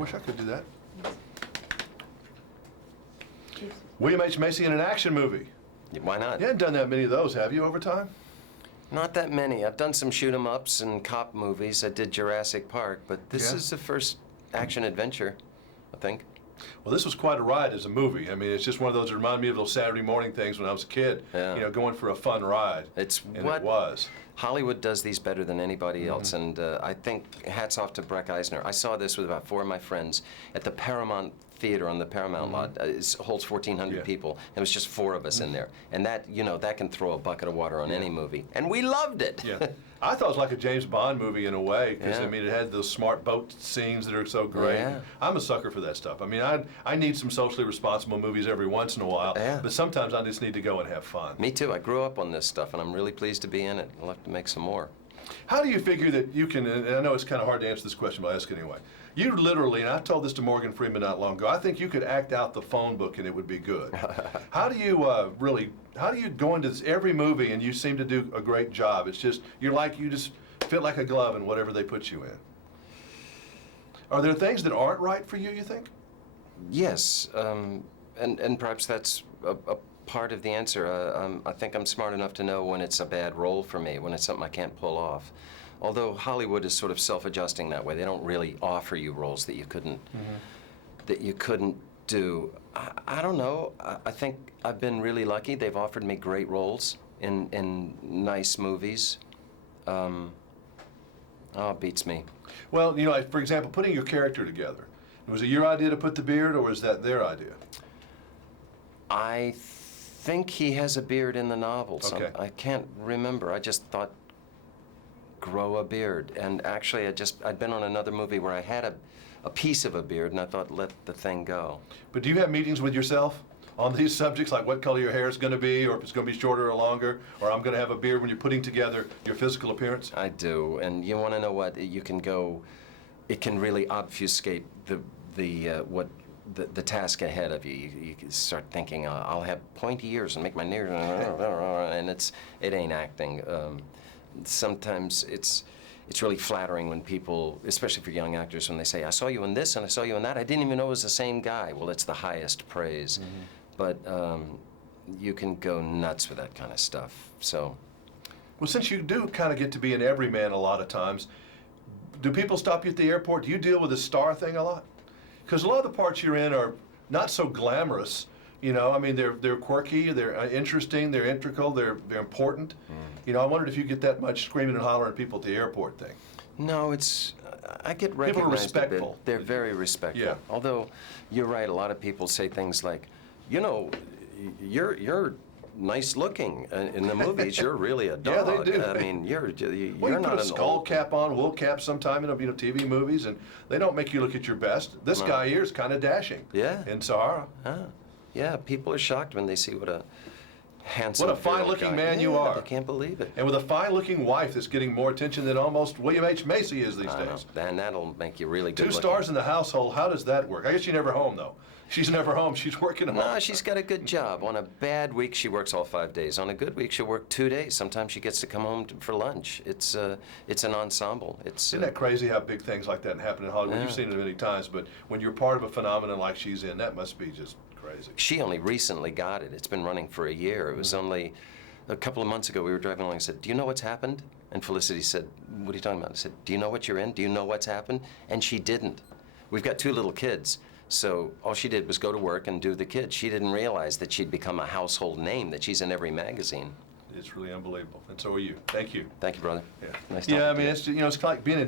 wish I could do that. William H. Macy in an action movie. Why not? You haven't done that many of those, have you, over time? Not that many. I've done some shoot-'em-ups and cop movies. I did Jurassic Park, but this is the first action-adventure, I think. Well, this was quite a ride as a movie. I mean, it's just one of those that remind me of those Saturday morning things when I was a kid. Yeah. You know, going for a fun ride. It's and what it was. Hollywood does these better than anybody else, and I think hats off to Breck Eisner. I saw this with about 4 of my friends at the Paramount Theater on the Paramount lot. It holds 1,400 people. It was just 4 of us in there, and that, you know, that can throw a bucket of water on any movie, and we loved it. Yeah, I thought it was like a James Bond movie in a way, because I mean, it had those smart boat scenes that are so great. Yeah. I'm a sucker for that stuff. I mean, I need some socially responsible movies every once in a while, but sometimes I just need to go and have fun. Me too. I grew up on this stuff, and I'm really pleased to be in it. I'll have to make some more. How do you figure that you can, and I know it's kind of hard to answer this question, but I'll ask it anyway. You literally, and I told this to Morgan Freeman not long ago, I think you could act out the phone book and it would be good. How do you how do you go into every movie and you seem to do a great job? It's just, you just fit like a glove in whatever they put you in. Are there things that aren't right for you, you think? Yes, and perhaps that's a part of the answer. I think I'm smart enough to know when it's a bad role for me, when it's something I can't pull off. Although Hollywood is sort of self-adjusting that way. They don't really offer you roles that you couldn't do. I don't know. I think I've been really lucky. They've offered me great roles in nice movies. Oh, it beats me. Well, you know, like, for example, putting your character together. Was it your idea to put the beard, or was that their idea? I think he has a beard in the novels. Okay. I can't remember. I just thought, grow a beard. And actually, I'd been on another movie where I had a piece of a beard, and I thought, let the thing go. But do you have meetings with yourself on these subjects, like what color your hair is going to be, or if it's going to be shorter or longer, or I'm going to have a beard, when you're putting together your physical appearance? I do, and you want to know what? You can go, it can really obfuscate the task ahead of you. You can start thinking, I'll have pointy ears and make my ears, and it ain't acting. Sometimes it's really flattering when people, especially for young actors, when they say, I saw you in this and I saw you in that. I didn't even know it was the same guy. Well, it's the highest praise. But you can go nuts with that kind of stuff. So, well, since you do kind of get to be an everyman a lot of times, do people stop you at the airport? Do you deal with the star thing a lot? Because a lot of the parts you're in are not so glamorous. You know, I mean, they're quirky, they're interesting, they're integral, they're important. You know, I wondered if you get that much screaming and hollering at people at the airport thing. No, I get recognized. People are respectful. They're very respectful. Yeah. Although, you're right, a lot of people say things like, you know, you're nice looking in the movies. You're really a dog. Yeah, they do. I mean, you're Well, you not put a an skull old cap on, wool cap sometime in TV movies, and they don't make you look at your best. This guy here is kind of dashing. Yeah. In Sahara. Yeah, people are shocked when they see what a handsome, what a fine-looking man you are. They can't believe it. And with a fine-looking wife that's getting more attention than almost William H. Macy is these days. And that'll make you really good 2 looking. stars in the household, how does that work? I guess she's never home, though. She's never home, she's working home. No, she's got a good job. On a bad week, she works all 5 days. On a good week, she'll work 2 days. Sometimes she gets to come home for lunch. It's an ensemble. Isn't that crazy how big things like that happen in Hollywood? You've seen it many times, but when you're part of a phenomenon like she's in, that must be just crazy. She only recently got it. It's been running for a year. It was only a couple of months ago we were driving along and said, do you know what's happened? And Felicity said, what are you talking about? I said, do you know what you're in? Do you know what's happened? And she didn't. We've got 2 little kids. So all she did was go to work and do the kids. She didn't realize that she'd become a household name, that she's in every magazine. It's really unbelievable. And so are you. Thank you. Thank you, brother. Yeah. Nice talking to you. I mean, it's, you know, it's like being a